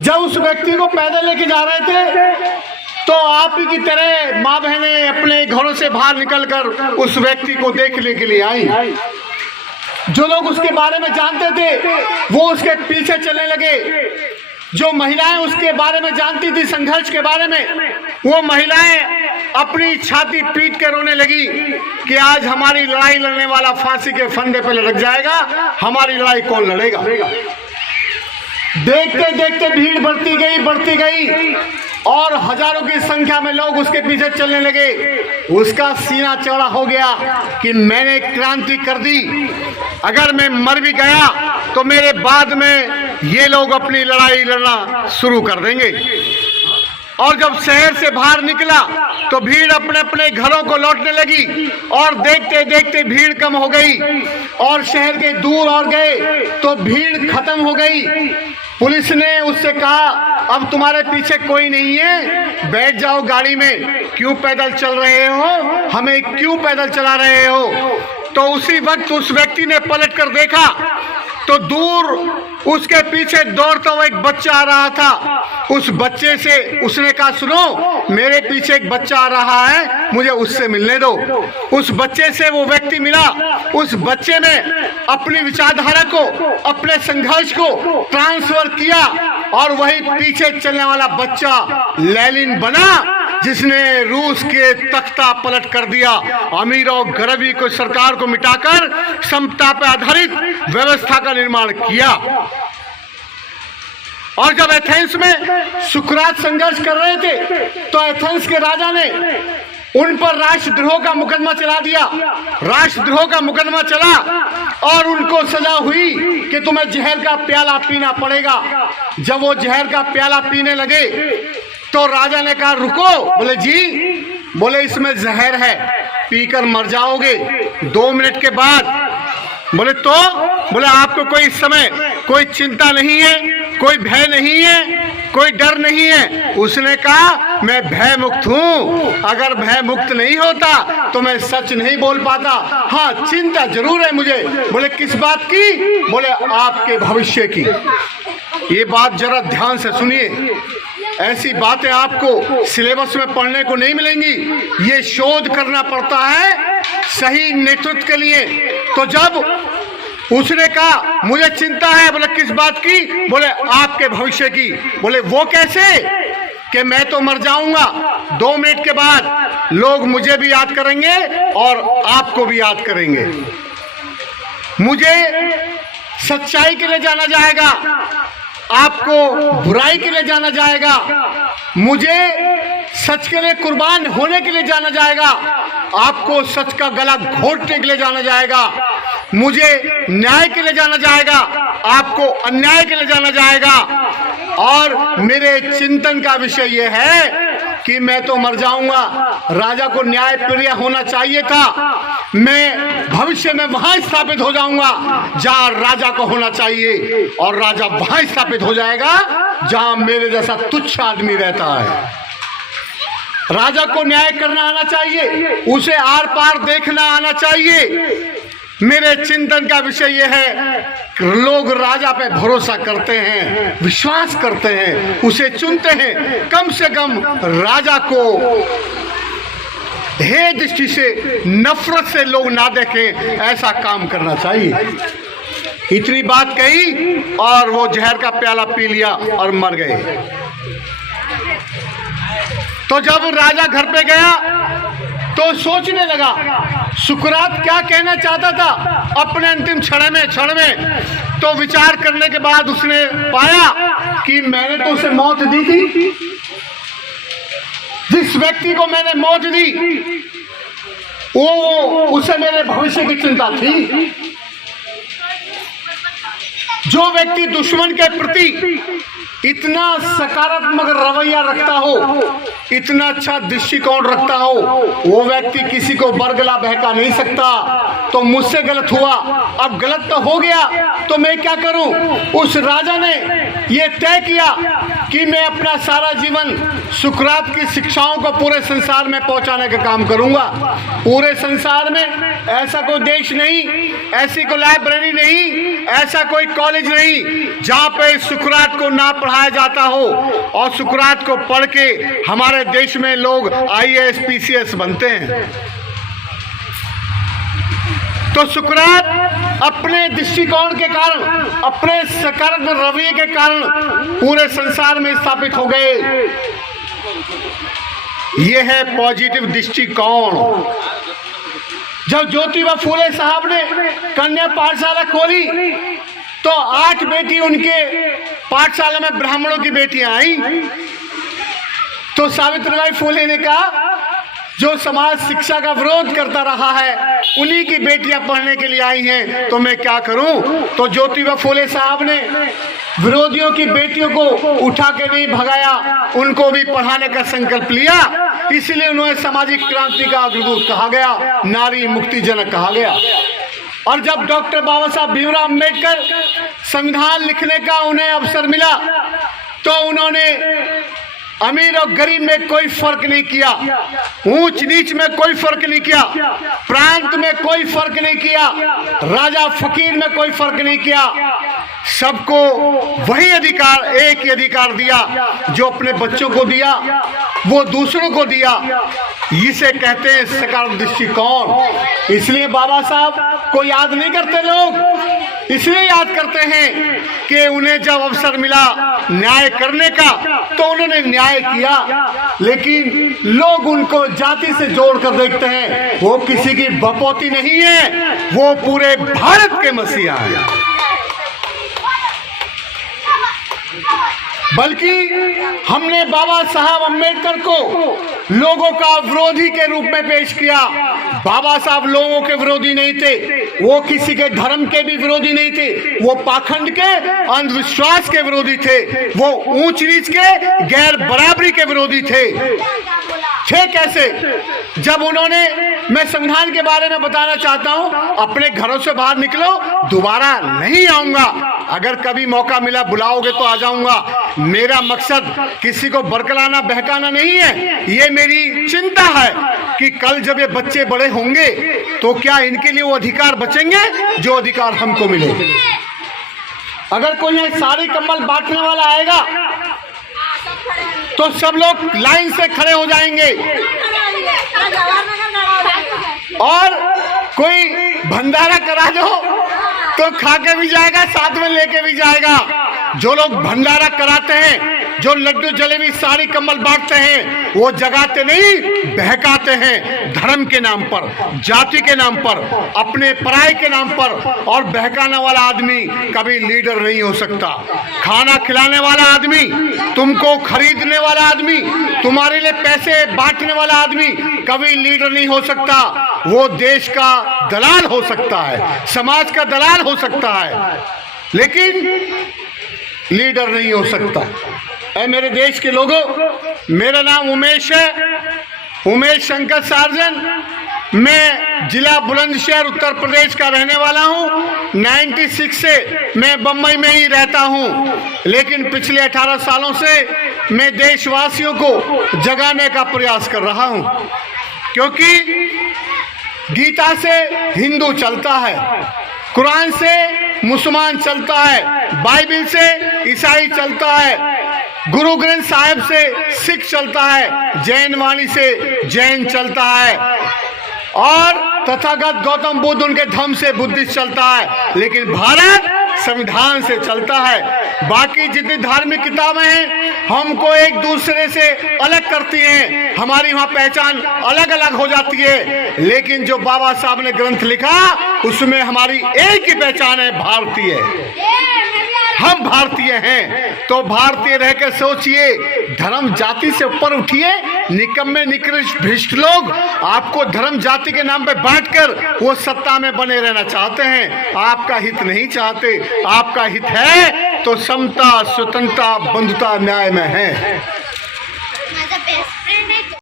जब उस व्यक्ति को पैदल लेके जा रहे थे तो आप ही की तरह माँ बहनें अपने घरों से बाहर निकलकर उस व्यक्ति को देखने के लिए आई। जो लोग उसके बारे में जानते थे वो उसके पीछे चलने लगे। जो महिलाएं उसके बारे में जानती थी, संघर्ष के बारे में, वो महिलाएं अपनी छाती पीट कर रोने लगी कि आज हमारी लड़ाई लड़ने वाला फांसी के फंदे पर लटक जाएगा, हमारी लड़ाई कौन लड़ेगा। देखते देखते भीड़ बढ़ती गई और हजारों की संख्या में लोग उसके पीछे चलने लगे। उसका सीना चौड़ा हो गया कि मैंने क्रांति कर दी, अगर मैं मर भी गया तो मेरे बाद में ये लोग अपनी लड़ाई लड़ना शुरू कर देंगे। और जब शहर से बाहर निकला तो भीड़ अपने अपने घरों को लौटने लगी और देखते देखते भीड़ कम हो गई और शहर के दूर और गए तो भीड़ खत्म हो गई। पुलिस ने उससे कहा अब तुम्हारे पीछे कोई नहीं है, बैठ जाओ गाड़ी में, क्यों पैदल चल रहे हो, हमें क्यों पैदल चला रहे हो। तो उसी वक्त उस व्यक्ति ने पलट कर देखा तो दूर उसके पीछे दौड़ता हुआ एक बच्चा आ रहा था। उस बच्चे से उसने कहा सुनो, मेरे पीछे एक बच्चा आ रहा है, मुझे उससे मिलने दो। उस बच्चे से वो व्यक्ति मिला। उस बच्चे ने अपनी विचारधारा को, अपने संघर्ष को ट्रांसफर किया और वही पीछे चलने वाला बच्चा लेनिन बना, जिसने रूस के तख्ता पलट कर दिया। अमीर और गरीबी को, सरकार को मिटाकर समता पर आधारित व्यवस्था का निर्माण किया। और जब एथेंस में सुकरात संघर्ष कर रहे थे तो एथेंस के राजा ने उन पर राष्ट्रद्रोह का मुकदमा चला दिया। राष्ट्रद्रोह का मुकदमा चला और उनको सजा हुई कि तुम्हें जहर का प्याला पीना पड़ेगा। जब वो जहर का प्याला पीने लगे तो राजा ने कहा रुको। बोले जी, बोले इसमें जहर है, पीकर मर जाओगे 2 मिनट के बाद। बोले तो, बोले आपको कोई इस समय कोई चिंता नहीं है, कोई भय नहीं है, कोई डर नहीं है। उसने कहा मैं भय मुक्त हूँ, अगर भय मुक्त नहीं होता तो मैं सच नहीं बोल पाता। हाँ, चिंता जरूर है मुझे। बोले किस बात की? बोले आपके भविष्य की। ये बात जरा ध्यान से सुनिए, ऐसी बातें आपको सिलेबस में पढ़ने को नहीं मिलेंगी। ये शोध करना पड़ता है सही नेतृत्व के लिए। तो जब उसने कहा मुझे चिंता है, बोले किस बात की? बोले आपके भविष्य की। बोले वो कैसे? कि मैं तो मर जाऊंगा, 2 मिनट के बाद लोग मुझे भी याद करेंगे और आपको भी याद करेंगे। मुझे सच्चाई के लिए जाना जाएगा, आपको बुराई के लिए जाना जाएगा। मुझे सच के लिए कुर्बान होने के लिए जाना जाएगा, आपको सच का गला घोटने के लिए जाना जाएगा। मुझे न्याय के लिए जाना जाएगा, आपको अन्याय के लिए जाना जाएगा। और मेरे चिंतन का विषय यह है कि मैं तो मर जाऊंगा, राजा को न्याय प्रिय होना चाहिए था। मैं भविष्य में वहां स्थापित हो जाऊंगा जहां राजा को होना चाहिए, और राजा वहां स्थापित हो जाएगा जहां मेरे जैसा तुच्छ आदमी रहता है। राजा को न्याय करना आना चाहिए, उसे आर पार देखना आना चाहिए। मेरे चिंतन का विषय यह है, लोग राजा पे भरोसा करते हैं, विश्वास करते हैं, उसे चुनते हैं। कम से कम राजा को हे दृष्टि से, नफरत से लोग ना देखें, ऐसा काम करना चाहिए। इतनी बात कही और वो जहर का प्याला पी लिया और मर गए। तो जब राजा घर पे गया तो सोचने लगा सुकरात क्या कहना चाहता था अपने अंतिम क्षण में। तो विचार करने के बाद उसने पाया कि मैंने तो उसे मौत दी थी, जिस व्यक्ति को मैंने मौत दी वो उसे मेरे भविष्य की चिंता थी। जो व्यक्ति दुश्मन के प्रति इतना सकारात्मक रवैया रखता हो, इतना अच्छा दृष्टिकोण रखता हो, वो व्यक्ति किसी को बरगला बहका नहीं सकता। तो मुझसे गलत हुआ, अब गलत तो हो गया तो मैं क्या करूं? उस राजा ने ये तय किया कि मैं अपना सारा जीवन सुकरात की शिक्षाओं को पूरे संसार में पहुंचाने का काम करूंगा। पूरे संसार में ऐसा कोई देश नहीं, ऐसी कोई लाइब्रेरी नहीं, ऐसा कोई कॉलेज नहीं जहां पे सुकरात को ना पढ़ाया जाता हो और सुकरात को पढ़ के हमारे देश में लोग IAS PCS बनते हैं। तो सुकरात अपने दृष्टिकोण के कारण, अपने सकारात्मक रवैये के कारण पूरे संसार में स्थापित हो गए। यह है पॉजिटिव दृष्टिकोण। जब ज्योतिबा फूले साहब ने कन्या पाठशाला खोली तो 8 बेटी उनके पाठशाला में ब्राह्मणों की बेटियां आई। तो सावित्रीबाई फूले ने कहा, जो समाज शिक्षा का विरोध करता रहा है उन्हीं की बेटियां पढ़ने के लिए आई हैं, तो मैं क्या करूं। तो ज्योतिबा फूले साहब ने विरोधियों की बेटियों को उठा के नहीं भगाया, उनको भी पढ़ाने का संकल्प लिया। इसलिए उन्हें सामाजिक क्रांति का अग्रदूत कहा गया, नारी मुक्ति जनक कहा गया। और जब डॉक्टर बाबा साहब भीमराव अम्बेडकर संविधान लिखने का उन्हें अवसर मिला तो उन्होंने अमीर और गरीब में कोई फर्क नहीं किया, ऊंच नीच में कोई फर्क नहीं किया, प्रांत में कोई फर्क नहीं किया, राजा फकीर में कोई फर्क नहीं किया। सबको वही अधिकार, एक ही अधिकार दिया जो अपने बच्चों को दिया वो दूसरों को दिया। इसे कहते हैं सकारात्मक दृष्टिकोण। इसलिए बाबा साहब को याद नहीं करते लोग, इसलिए याद करते हैं कि उन्हें जब अवसर मिला न्याय करने का तो उन्होंने न्याय किया। लेकिन लोग उनको जाति से जोड़कर देखते हैं। वो किसी की बपोती नहीं है, वो पूरे भारत के मसीहा हैं। बल्कि हमने बाबा साहब अम्बेडकर को लोगों का विरोधी के रूप में पेश किया। बाबा साहब लोगों के विरोधी नहीं थे, वो किसी के धर्म के भी विरोधी नहीं थे, वो पाखंड के, अंधविश्वास के विरोधी थे, वो ऊंच नीच के, गैर बराबरी के विरोधी थे। कैसे? जब उन्होंने, मैं संविधान के बारे में बताना चाहता हूं, अपने घरों से बाहर निकलो, दोबारा नहीं आऊंगा, अगर कभी मौका मिला बुलाओगे तो आ जाऊंगा। मेरा मकसद किसी को बरकलाना बहकाना नहीं है, ये मेरी चिंता है कि कल जब ये बच्चे बड़े होंगे तो क्या इनके लिए वो अधिकार बचेंगे जो अधिकार हमको मिले। अगर कोई यहाँ साड़ी कंबल बांटने वाला आएगा तो सब लोग लाइन से खड़े हो जाएंगे, और कोई भंडारा करा दो तो खा के भी जाएगा, साथ में लेके भी जाएगा। जो लोग भंडारा कराते हैं, जो लड्डू जलेबी साड़ी कंबल बांटते हैं, वो जगाते नहीं, बहकाते हैं धर्म के नाम पर, जाति के नाम पर, अपने पराये के नाम पर। और बहकाने वाला आदमी कभी लीडर नहीं हो सकता। खाना खिलाने वाला आदमी, तुमको खरीदने वाला आदमी, तुम्हारे लिए पैसे बांटने वाला आदमी कभी लीडर नहीं हो सकता। वो देश का दलाल हो सकता है, समाज का दलाल हो सकता है, लेकिन लीडर नहीं हो सकता। ऐ मेरे देश के लोगों, मेरा नाम उमेश है, उमेश शंकर सार्जन। मैं जिला बुलंदशहर उत्तर प्रदेश का रहने वाला हूँ। 96 से मैं बम्बई में ही रहता हूँ, लेकिन पिछले 18 सालों से मैं देशवासियों को जगाने का प्रयास कर रहा हूँ। क्योंकि गीता से हिंदू चलता है, कुरान से मुसलमान चलता है, बाइबल से ईसाई चलता है, गुरु ग्रंथ साहिब से सिख चलता है, जैन वाणी से जैन चलता है, और तथागत गौतम बुद्ध उनके धर्म से बुद्धिस्ट चलता है। लेकिन भारत संविधान से चलता है। बाकी जितनी धार्मिक किताबें हैं हमको एक दूसरे से अलग करती हैं, हमारी वहाँ पहचान अलग अलग हो जाती है। लेकिन जो बाबा साहब ने ग्रंथ लिखा उसमें हमारी एक ही पहचान है, भारतीय। हम भारतीय हैं, तो भारतीय रहकर सोचिए, धर्म जाति से ऊपर उठिए। निकम्मे निकृष्ट भ्रष्ट लोग आपको धर्म जाति के नाम पे बांटकर वो सत्ता में बने रहना चाहते हैं, आपका हित नहीं चाहते। आपका हित है तो समता, स्वतंत्रता, बंधुता, न्याय में है।